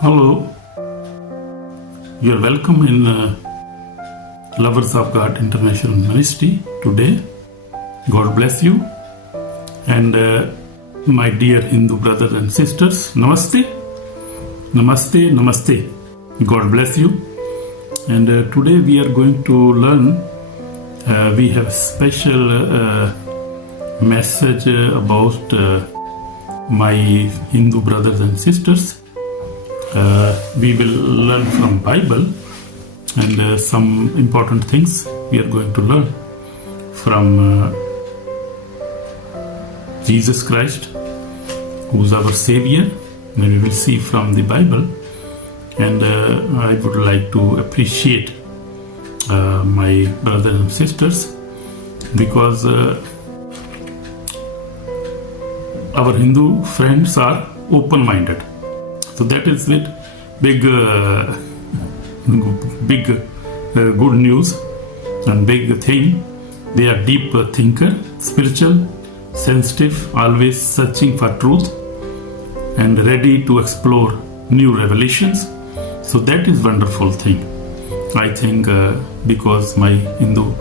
Hello, you are welcome in Lovers of God International Ministry today. God bless you. And my dear Hindu brothers and sisters, Namaste, Namaste, Namaste. God bless you. And today we are going to learn, we have a special message about my Hindu brothers and sisters. We will learn from Bible and some important things we are going to learn from Jesus Christ, who is our Savior, and we will see from the Bible. And I would like to appreciate my brothers and sisters because our Hindu friends are open-minded. So that is it. Big good news and big thing. They are deep thinker, spiritual, sensitive, always searching for truth and ready to explore new revelations. So that is wonderful thing. I think because my Hindu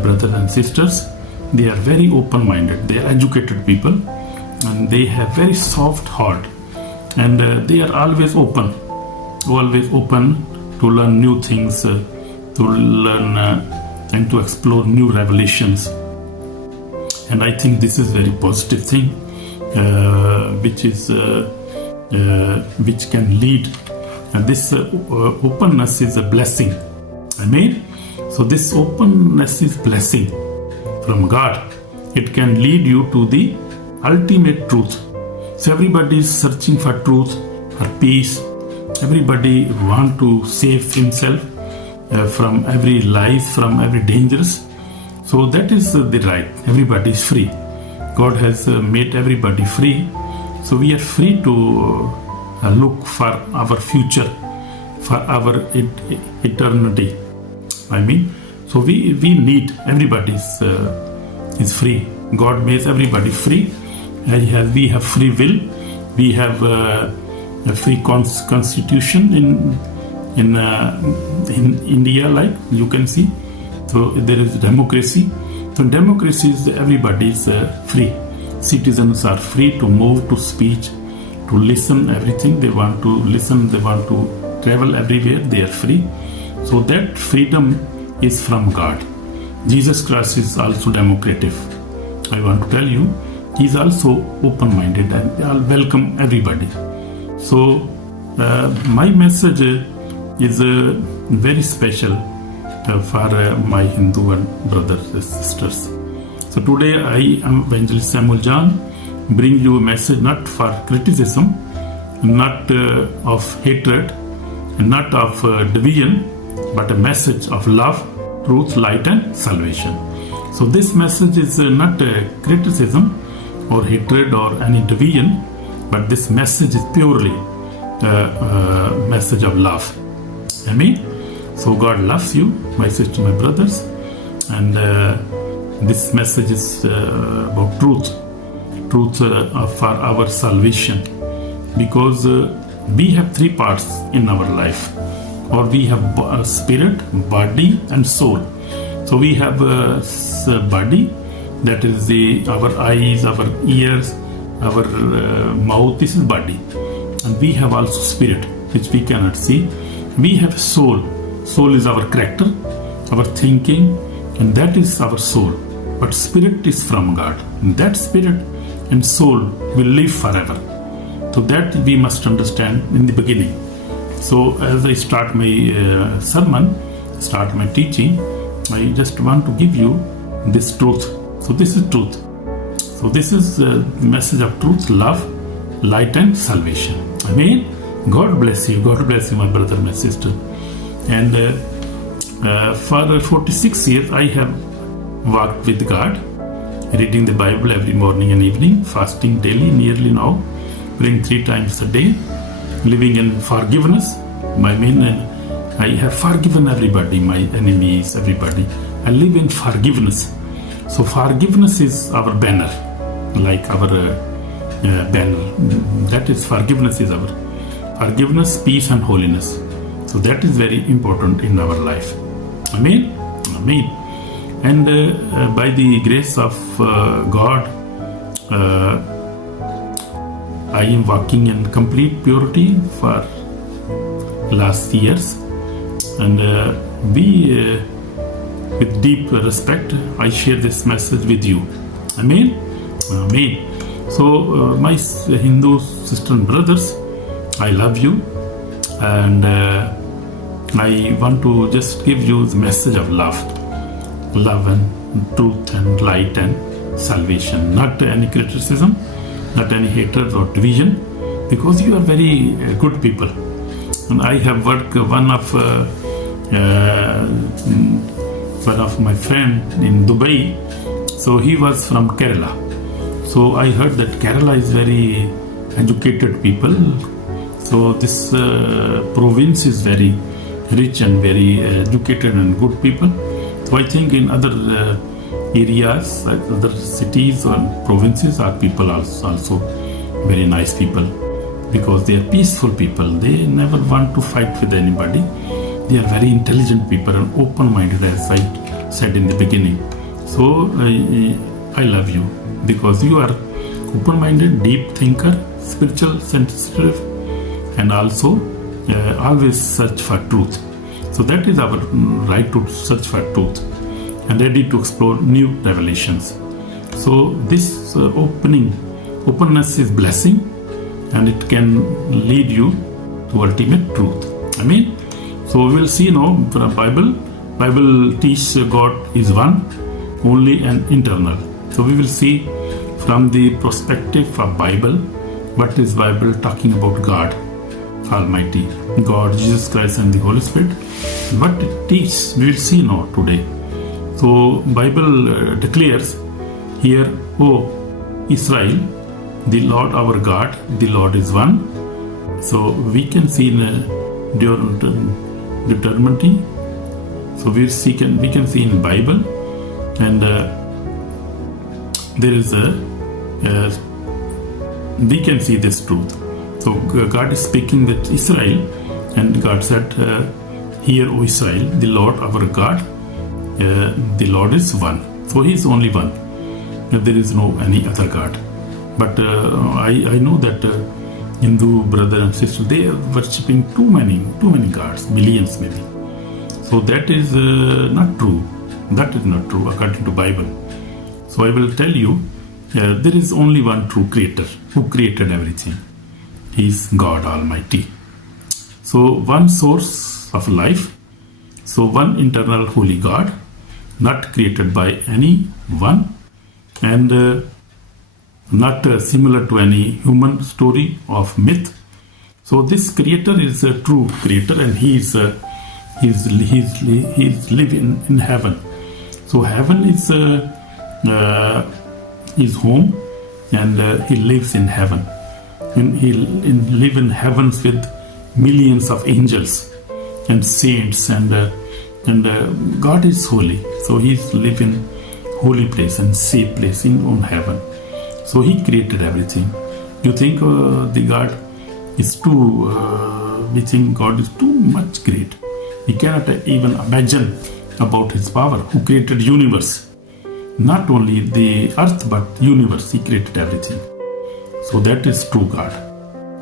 brothers and sisters, they are very open-minded. They are educated people and they have very soft heart. And they are always open to learn new things, to learn and to explore new revelations. And I think this is very positive thing, which can lead. And this openness is a blessing. Amen. So this openness is blessing from God. It can lead you to the ultimate truth. So everybody is searching for truth, for peace. Everybody want to save himself from every lies, from every dangers. So that is the right. Everybody is free. God has made everybody free. So we are free to look for our future, for our eternity. I mean, so we need, everybody is free. God makes everybody free. We have free will. We have a free constitution in India, like you can see. So there is democracy. So democracy is everybody is free. Citizens are free to move, to speech, to listen everything they want to listen. They want to travel everywhere. They are free. So that freedom is from God. Jesus Christ is also democratic. I want to tell you. He is also open-minded and I'll welcome everybody. So my message is very special for my Hindu and brothers and sisters. So today I am Evangelist Samuel John, bring you a message not for criticism, not of hatred, not of division, but a message of love, truth, light and salvation. So this message is not a criticism or hatred or any division, but this message is purely a message of love. Amen. So God loves you, my sister, my brothers, and this message is about truth for our salvation, because we have three parts in our life, or we have spirit, body, and soul. So we have a body. That is our eyes, our ears, our mouth. This is body. And we have also spirit, which we cannot see. We have soul. Soul is our character, our thinking, and that is our soul. But spirit is from God. And that spirit and soul will live forever. So that we must understand in the beginning. So as I start my sermon, start my teaching, I just want to give you this truth. So this is truth. So this is the message of truth, love, light and salvation. Amen. God bless you. God bless you, my brother, my sister. And for 46 years, I have walked with God, reading the Bible every morning and evening, fasting daily, nearly now, praying 3 times a day, living in forgiveness. I have forgiven everybody, my enemies, everybody. I live in forgiveness. So forgiveness is our banner, like our banner. That is, forgiveness is our forgiveness, peace, and holiness. So that is very important in our life. Amen. Amen. And by the grace of God, I am walking in complete purity for last years, and with deep respect, I share this message with you. Amen. Amen. So, my Hindu sisters and brothers, I love you, and I want to just give you the message of love and truth and light and salvation. Not any criticism, not any hatred or division, because you are very good people. And I have worked one of my friend in Dubai. So he was from Kerala. So I heard that Kerala is very educated people. So this province is very rich and very educated and good people. So I think in other areas, other cities or provinces, are people also very nice people, because they are peaceful people. They never want to fight with anybody. They are very intelligent people and open-minded, as I said in the beginning. So I love you, because you are open-minded, deep thinker, spiritual, sensitive, and also always search for truth. So that is our right, to search for truth and ready to explore new revelations. So this openness is blessing, and it can lead you to ultimate truth. Amen. So we will see now from Bible teaches God is one, only and internal. So we will see from the perspective of Bible, what is Bible talking about God Almighty, God, Jesus Christ, and the Holy Spirit. What it teaches, we will see now today. So Bible declares here, O Israel, the Lord our God, the Lord is one. So we can see in Deuteronomy. So we can see in Bible, and there is we can see this truth. So God is speaking with Israel, and God said, "Hear, O Israel, the Lord our God, the Lord is one." So He is only one. There is no any other God. But I know that Hindu brother and sister, they are worshipping too many gods, millions maybe. So that is not true. That is not true according to Bible. So I will tell you, there is only one true creator who created everything. He is God Almighty. So one source of life. So one eternal holy God, not created by anyone, and not similar to any human story of myth. So this creator is a true creator, and he is living in heaven. So heaven is his home, and he lives in heaven. And he live in heavens with millions of angels and saints, and God is holy. So he live in holy place and safe place in heaven. So he created everything. You think the God is too? We think God is too much great. We cannot even imagine about His power. Who created universe? Not only the earth, but universe. He created everything. So that is true God.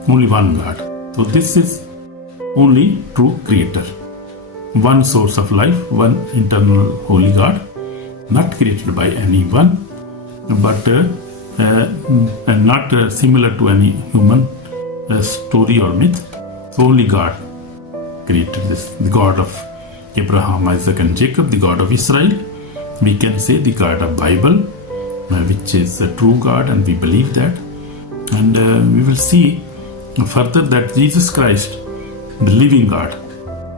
Only one God. So this is only true creator. One source of life, one eternal holy God, not created by anyone, but and not similar to any human story or myth. So only God created this. The God of Abraham, Isaac, and Jacob, the God of Israel. We can say the God of Bible, which is a true God, and we believe that. And we will see further that Jesus Christ, the living God,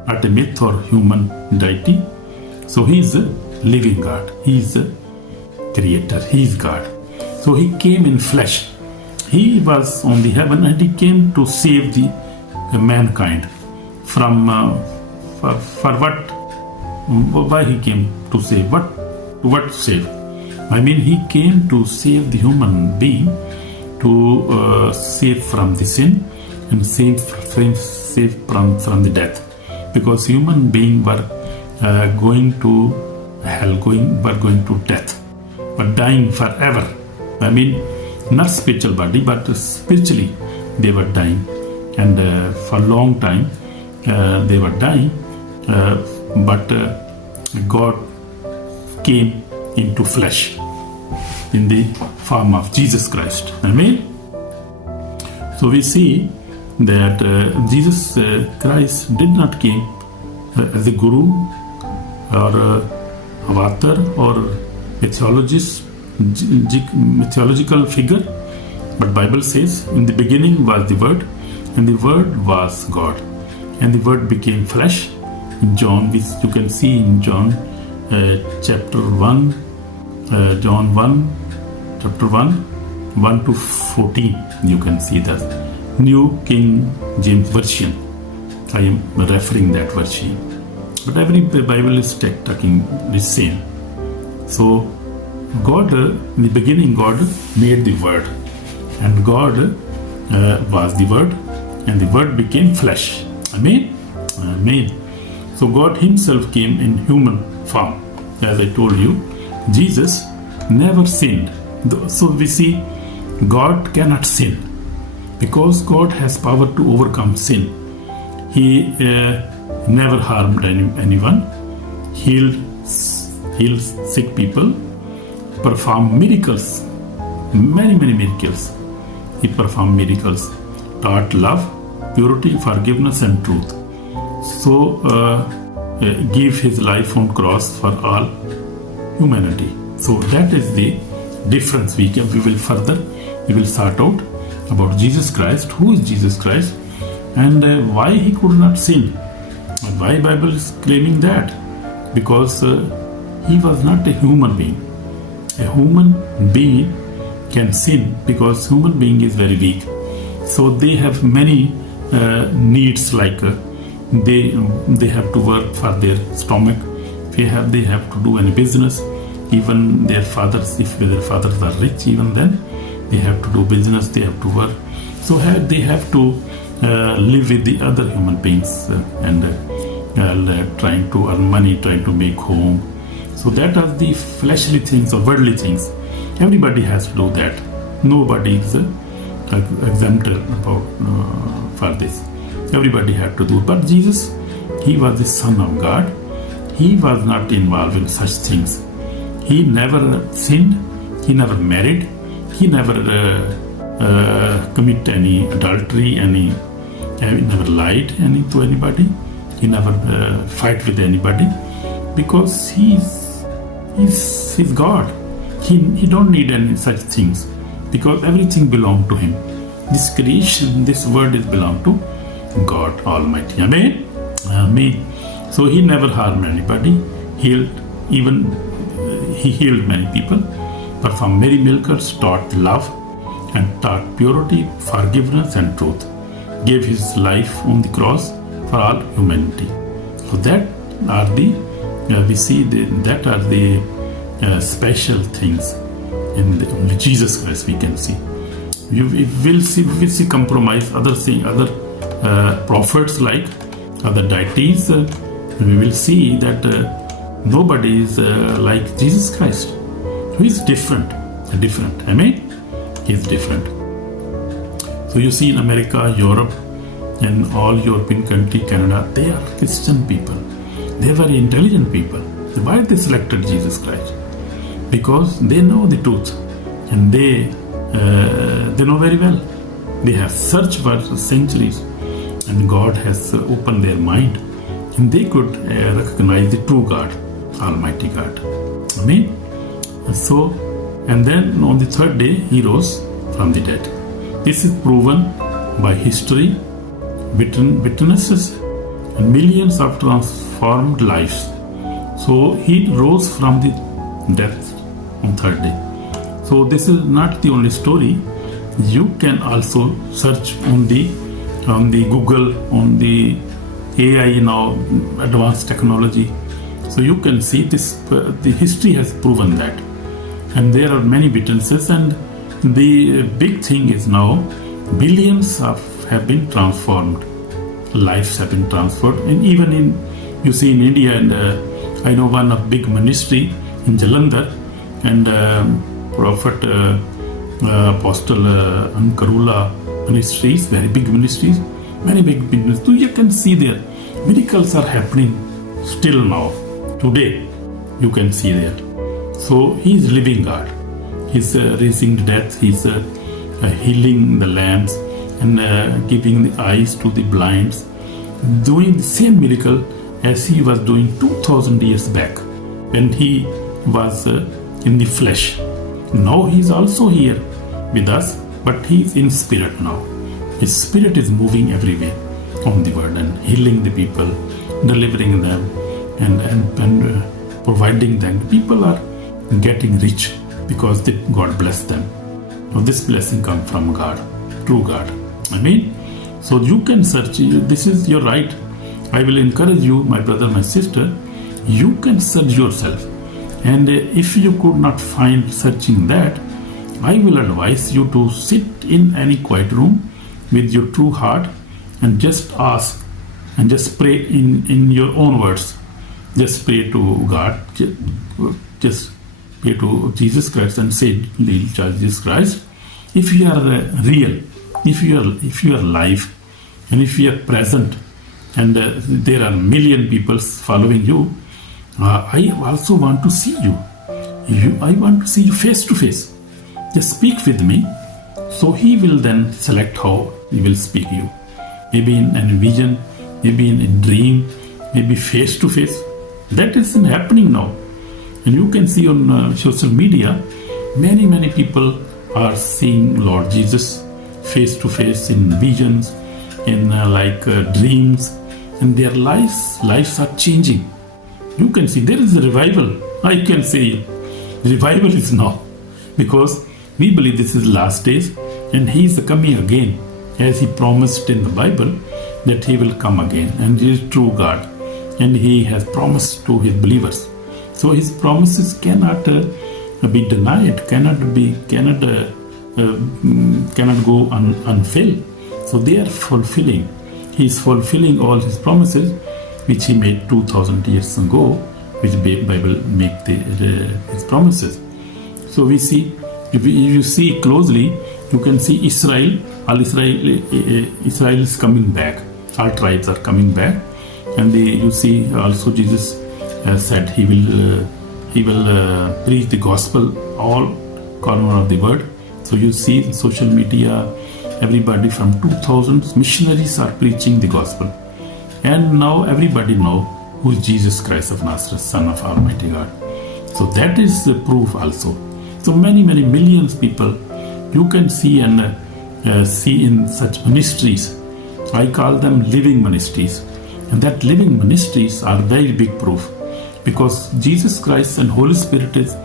not a myth or human deity. So He is a living God. He is a creator. He is God. So He came in flesh. He was on the heaven, and He came to save the mankind from for what? Why He came to save? What to save? I mean, He came to save the human being, to save from the sin, and save from the death, because human beings were going to hell, were going to death, but dying forever. I mean, not spiritual body, but spiritually they were dying, and for a long time they were dying, but God came into flesh in the form of Jesus Christ. Amen. So we see that Jesus Christ did not came as a guru or a author or mythological figure, but Bible says, in the beginning was the Word, and the Word was God, and the Word became flesh. In John, which you can see in John chapter 1, John 1, chapter 1 to 14, you can see that New King James Version. I am referring that version, but every Bible is talking the same. So God, in the beginning, God made the Word, and God was the Word, and the Word became flesh. Amen. Amen. So God Himself came in human form. As I told you, Jesus never sinned. So we see God cannot sin, because God has power to overcome sin. He never harmed anyone, healed sick people, performed miracles, many miracles. He performed miracles, taught love, purity, forgiveness, and truth. So gave His life on cross for all humanity. So that is the difference. We will sort out about Jesus Christ. Who is Jesus Christ, and why He could not sin, and why Bible is claiming that? Because He was not a human being. A human being can sin because human being is very weak. So they have many needs, like they have to work for their stomach. They have to do any business. Even their fathers, if their fathers are rich, even then they have to do business. They have to work. So they have to live with the other human beings and trying to earn money, trying to make home. So that are the fleshly things or worldly things. Everybody has to do that. Nobody is exempted for this. Everybody had to do. But Jesus, He was the Son of God. He was not involved in such things. He never sinned. He never married. He never committed any adultery. He never lied to anybody. He never fight with anybody, because He's God. He don't need any such things, because everything belongs to Him. This creation, this world is belong to God Almighty. Amen. Amen. So He never harmed anybody. He healed many people, performed many miracles, taught love, and taught purity, forgiveness, and truth. Gave His life on the cross for all humanity. So that are the special things in only Jesus Christ we can see. We will see compromise other prophets, like other deities. We will see that nobody is like Jesus Christ. He is different. Amen. He is different. So you see in America, Europe, and all European country, Canada, they are Christian people. They are very intelligent people. Why they selected Jesus Christ? Because they know the truth, and they know very well. They have searched for centuries, and God has opened their mind, and they could recognize the true God, Almighty God. Amen. So, and then on the third day, He rose from the dead. This is proven by history, witnesses, and millions of transformed lives. So He rose from the death on third day. So this is not the only story. You can also search on the Google, on the AI now, advanced technology. So you can see this. The history has proven that, and there are many witnesses. And the big thing is now, billions have been transformed. Lives have been transformed. And even you see in India, and I know one of big ministry in Jalandhar, and Prophet Apostle Ankarula ministries, very big ministries, many big ministries. So you can see there, miracles are happening still now. Today, you can see there. So He is living God. He's raising the dead. He's healing the lambs and giving the eyes to the blinds, doing the same miracle as He was doing 2000 years back when He was in the flesh. Now He is also here with us, but He is in spirit now. His spirit is moving everywhere on the world and healing the people, delivering them, and providing them. People are getting rich because God blessed them. Now this blessing comes from God, true God. Amen. So you can search. This is your right. I will encourage you, my brother, my sister. You can search yourself. And if you could not find searching that, I will advise you to sit in any quiet room with your true heart and just ask and just pray in your own words. Just pray to God. Just pray to Jesus Christ and say, Jesus Christ, if you are real, if you are alive, and if you are present, and there are million people following you, I also want to see you. I want to see you face to face. Just speak with me. So He will then select how He will speak you. Maybe in a vision, maybe in a dream, maybe face to face. That is happening now. And you can see on social media, many people are seeing Lord Jesus face to face in visions, in dreams, and their lives are changing. You can see there is a revival. I can say revival is now, because we believe this is last days and He is coming again, as He promised in the Bible that He will come again, and He is true God, and He has promised to His believers. So His promises cannot be denied, cannot go unfilled. So they are fulfilling. He is fulfilling all His promises, which He made 2000 years ago, which the Bible make His promises. So we see, if you see closely, you can see Israel. Israel is coming back. All tribes are coming back, and you see also Jesus said He will preach the gospel all corner of the world. So you see in social media, everybody from 2000s missionaries are preaching the gospel, and now everybody know who is Jesus Christ of Nazareth, Son of Almighty God. So that is the proof also. So many millions people you can see and see in such ministries. I call them living ministries, and that living ministries are very big proof, because Jesus Christ and Holy Spirit is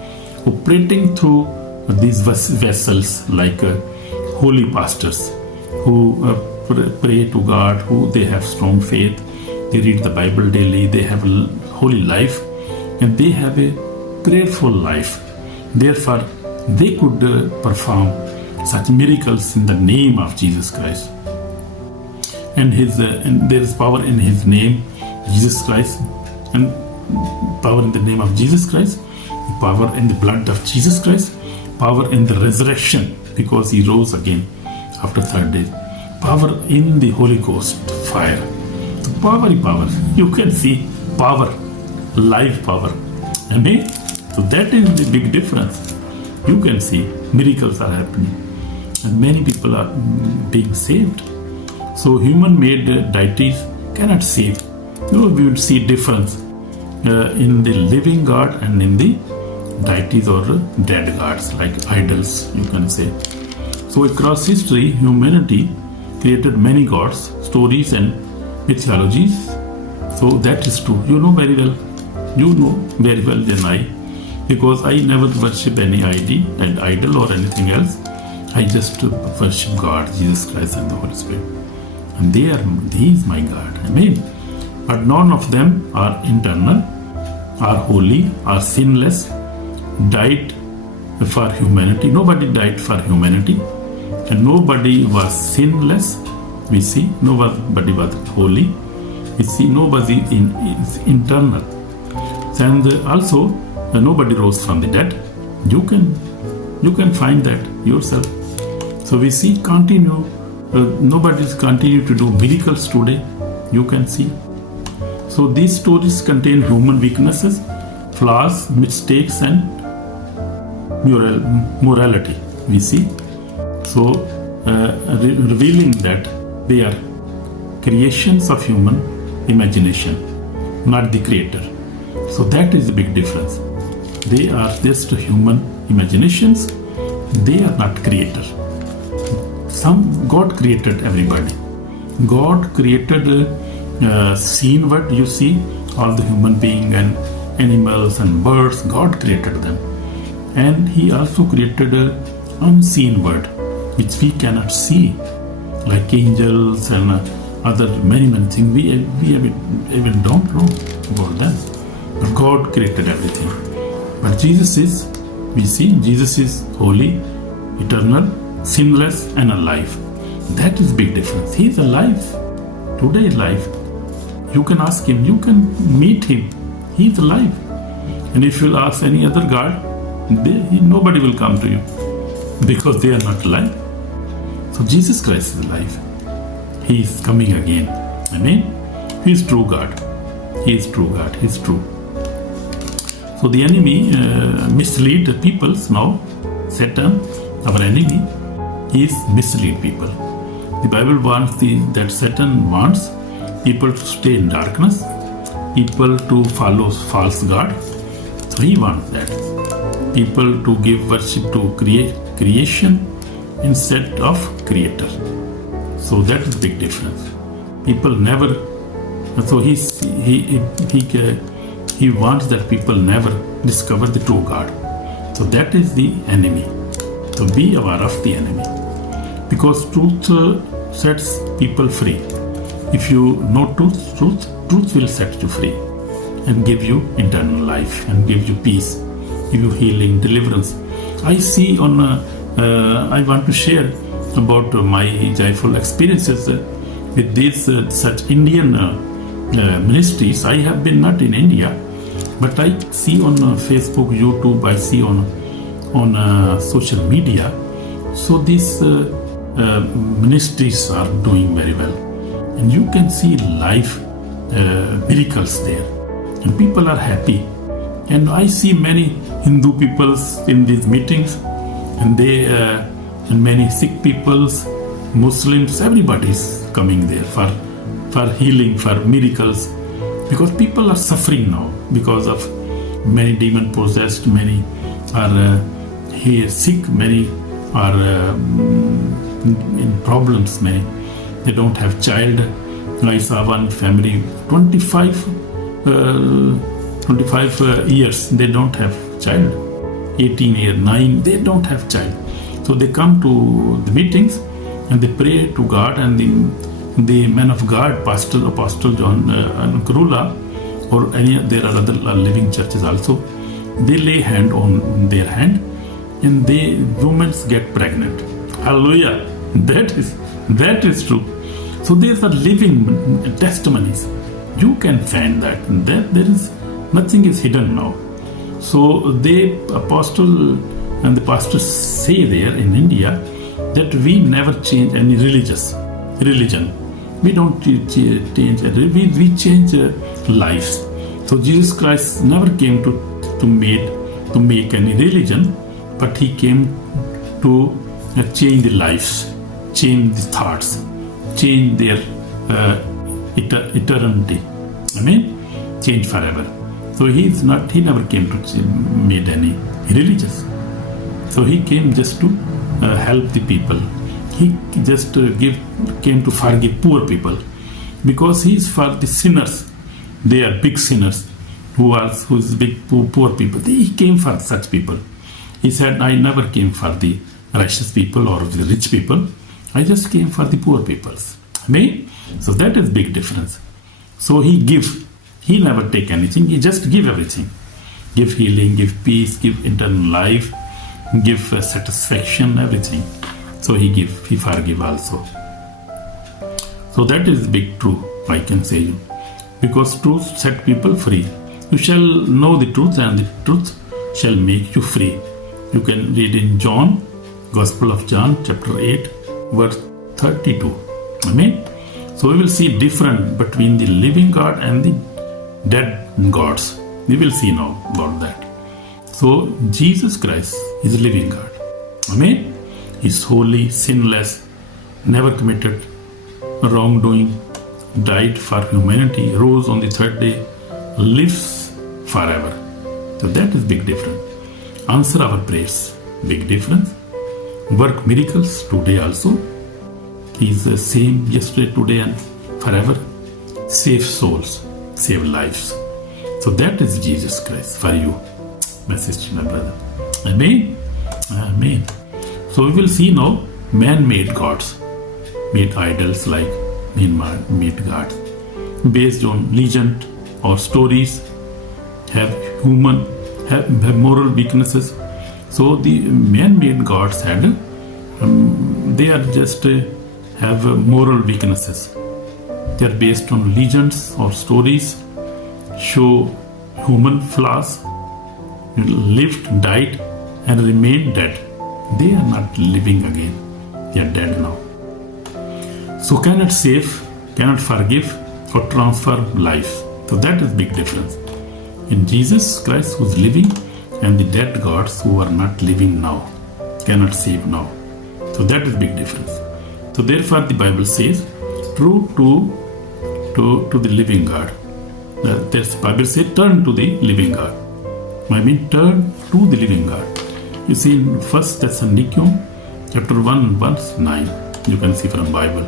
operating through these vessels like holy pastors who pray to God, who they have strong faith, they read the Bible daily, they have a holy life, and they have a prayerful life. Therefore, they could perform such miracles in the name of Jesus Christ. And there is power in His name, Jesus Christ, and power in the name of Jesus Christ, power in the blood of Jesus Christ, power in the resurrection, because He rose again after 3rd day, power in the Holy Ghost fire. So power. You can see power, live power. Amen. So that is the big difference. You can see miracles are happening, and many people are being saved. So human-made deities cannot save. We will see difference in the living God and in the deities or dead gods, like idols, you can say. So across history, humanity created many gods, stories and mythologies. So that is true. You know very well. You know very well than I, because I never worship any idol or anything else. I just worship God, Jesus Christ and the Holy Spirit. And He is my God. Amen. But none of them are eternal, are holy, are sinless, died for humanity. Nobody died for humanity, and nobody was sinless We see nobody was holy. We see nobody is internal. And also nobody rose from the dead. You can find that yourself. So we see nobody's continue to do miracles today. You can see. So these stories contain human weaknesses, flaws, mistakes, and morality. We see. So revealing that they are creations of human imagination, not the creator. So that is a big difference. They are just human imaginations. They are not creator. God created everybody. God created seen world. You see all the human beings and animals and birds. God created them, and He also created an unseen world, which we cannot see, like angels and other many things. We even don't know about them. But God created everything. But Jesus is holy, eternal, sinless, and alive. That is big difference. He is alive. Today alive. You can ask Him. You can meet Him. He is alive. And if you ask any other God, nobody will come to you because they are not alive. So Jesus Christ is alive. He is coming again. Amen. He is true God. He is true God. He is true. So the enemy mislead the peoples now. Satan, our enemy, is mislead people. The Bible wants that Satan wants people to stay in darkness, people to follow false God. So he wants that. People to give worship to creation instead of creator. So that is big difference. People never. So he wants that people never discover the true God. So that is the enemy. So be aware of the enemy, because truth sets people free. If you know truth will set you free and give you eternal life and give you peace, give you healing, deliverance. I see I want to share about my joyful experiences with these such Indian ministries. I have been not in India, but I see on Facebook, YouTube, I see on social media. So these ministries are doing very well, and you can see live miracles there, and people are happy. And I see many Hindu peoples in these meetings, and and many Sikh peoples, Muslims, everybody is coming there for healing, for miracles, because people are suffering now because of many demon possessed, many are sick, many are in problems, many they don't have child. I saw one family 25 years they don't have child, 18 years, 9 they don't have child. So they come to the meetings and they pray to God, and the man of God, Apostle John Kurula, or there are other living churches also, they lay hand on their hand and women get pregnant. Hallelujah. That is true. So these are living testimonies. You can find that there is nothing is hidden now. So the apostle and the pastors say there in India that we never change any religion. We don't change. We change lives. So Jesus Christ never came to make any religion, but He came to change the lives, change the thoughts, change their eternity. Amen. Change forever. So He never came to made any religious. So He came just to help the people. He just came to forgive poor people, because He is for the sinners. They are big sinners who's big poor people. He came for such people. He said, I never came for the righteous people or the rich people. I just came for the poor peoples. Amen? So that is big difference. So He give. He never take anything. He just give everything. Give healing, give peace, give eternal life, give satisfaction, everything. So He forgive also. So that is big truth, I can say you. Because truth set people free. You shall know the truth, and the truth shall make you free. You can read in John, Gospel of John, chapter 8, verse 32. Amen. So we will see difference between the living God and the dead gods. We will see now about that. So Jesus Christ is a living God. Amen. He is holy, sinless, never committed wrongdoing, died for humanity, rose on the third day, lives forever. So that is big difference. Answer our prayers, big difference. Work miracles today also. He is the same yesterday, today, and forever. Save souls, save lives. So that is Jesus Christ for you, my sister, my brother. Amen. Amen. So we will see now man-made gods, made idols like man-made gods, based on legend or stories, have moral weaknesses. So the man-made gods they are just have moral weaknesses. They are based on legends or stories, show human flaws, lived, died, and remained dead. They are not living again. They are dead now. So cannot save, cannot forgive, or transfer life. So that is big difference. In Jesus Christ who is living, and the dead gods who are not living now, cannot save now. So that is big difference. So therefore the Bible says, true to the living God. The Bible says, turn to the living God. I mean, turn to the living God. You see in 1 Thessalonians chapter 1 verse 9, you can see from Bible.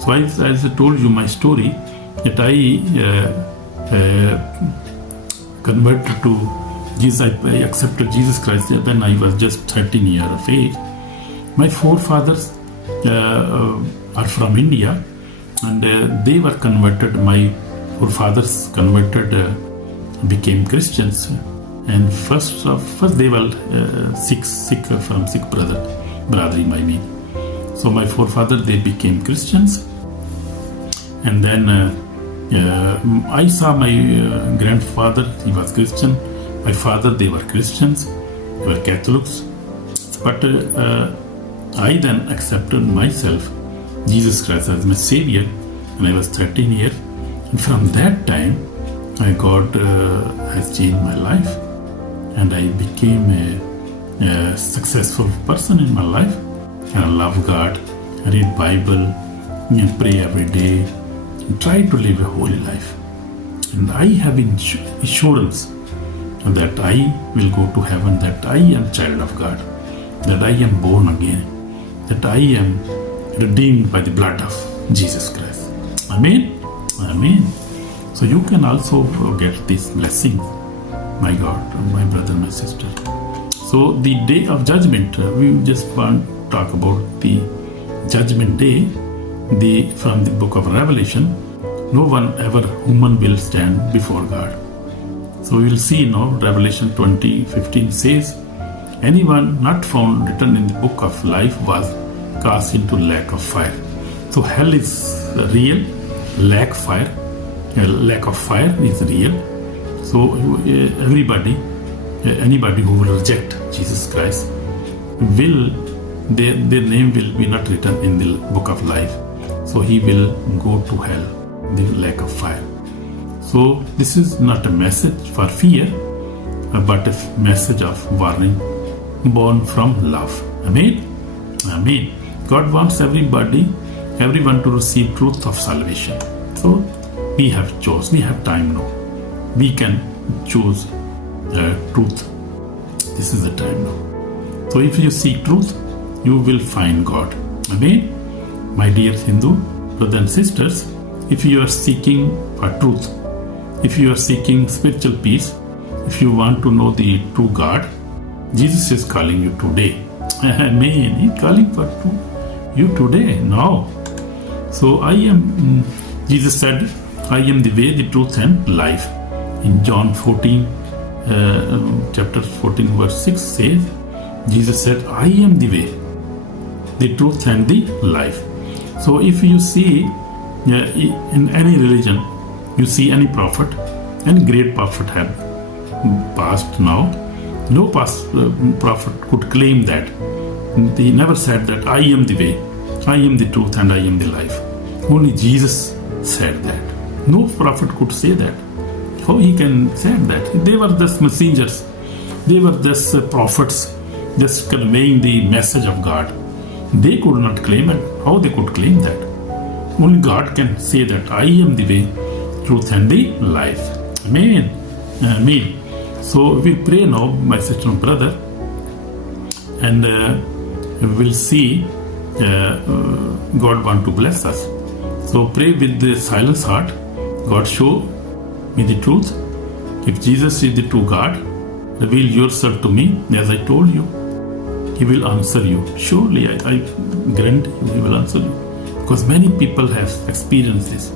So as I told you my story, that I converted to Jesus, I accepted Jesus Christ when I was just 13 years of age. My forefathers are from India, and they were converted. My forefathers converted, became Christians. And first they were Sikh brother, I mean. So my forefathers, they became Christians, and then I saw my grandfather, he was Christian. My father, they were Christians, they were Catholics. But I then accepted myself, Jesus Christ, as my Savior when I was 13 years. And from that time, God has changed my life. And I became a successful person in my life. And I love God, I read Bible, and pray every day, and try to live a holy life. And I have assurance that I will go to heaven, that I am child of God, that I am born again, that I am redeemed by the blood of Jesus Christ. Amen. Amen. So you can also get this blessing, my God, my brother, my sister. So the day of judgment, we just want to talk about the judgment day. From the book of Revelation, no one ever human will stand before God. So we will see now Revelation 20:15 says, anyone not found written in the book of life was cast into lake of fire. So hell is real, lack of fire is real. So anybody who will reject Jesus Christ, their name will be not written in the book of life. So he will go to hell, the lake of fire. So this is not a message for fear, but a message of warning born from love. Amen. Amen. God wants everyone to receive truth of salvation. So we have time now. We can choose truth. This is the time now. So if you seek truth, you will find God. Amen. My dear Hindu brothers and sisters, if you are seeking for truth, if you are seeking spiritual peace, if you want to know the true God, Jesus is calling you today. Amen. He is calling for you today, now. So Jesus said, I am the way, the truth, and life. In John 14, chapter 14, verse 6 says, Jesus said, I am the way, the truth, and the life. So if you see in any religion, you see any prophet, any great prophet have passed now. No past prophet could claim that. He never said that I am the way, I am the truth, and I am the life. Only Jesus said that. No prophet could say that. How he can say that? They were just messengers. They were just prophets, just conveying the message of God. They could not claim it. How they could claim that? Only God can say that I am the way, truth, and the life. Amen. Amen. So we pray now, my sister and brother, and we'll see God want to bless us. So pray with the silent heart. God, show me the truth. If Jesus is the true God, reveal yourself to me as I told you. He will answer you. Surely, I grant you, He will answer you. Because many people have experienced this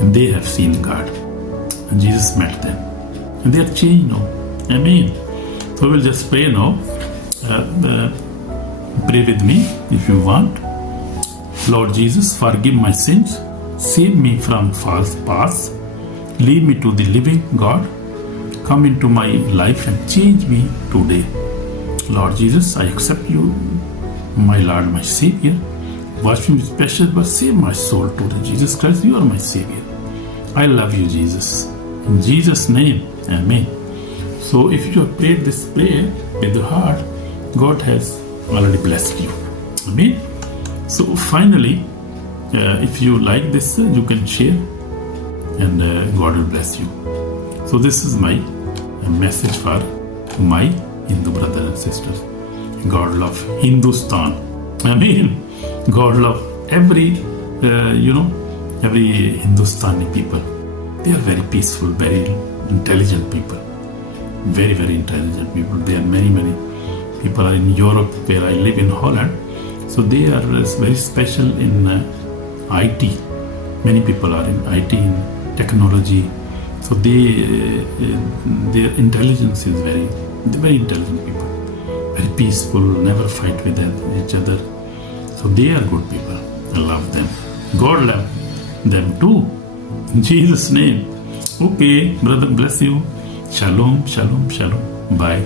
and they have seen God. And Jesus met them. And they are changed now. Amen. So we'll just pray now. Pray with me if you want. Lord Jesus, forgive my sins. Save me from false paths. Lead me to the living God. Come into my life and change me today. Lord Jesus, I accept you, my Lord, my Savior. Wash me with precious blood. Save my soul today. Jesus Christ, you are my Savior. I love you, Jesus. In Jesus' name, Amen. So if you have prayed this prayer with your heart, God has already blessed you. Amen. So finally, if you like this, you can share and God will bless you. So this is my message for my Hindu brothers and sisters. God love Hindustan. Amen. God love every Hindustani people. They are very peaceful, very intelligent people. Very, very intelligent people. There are many people are in Europe where I live in Holland. So they are very special in IT. Many people are in IT, in technology. So their intelligence is very intelligent people. Very peaceful, never fight with each other. So they are good people. I love them. God love them too. In Jesus' name. Okay, brother, bless you. Shalom, shalom, shalom. Bye.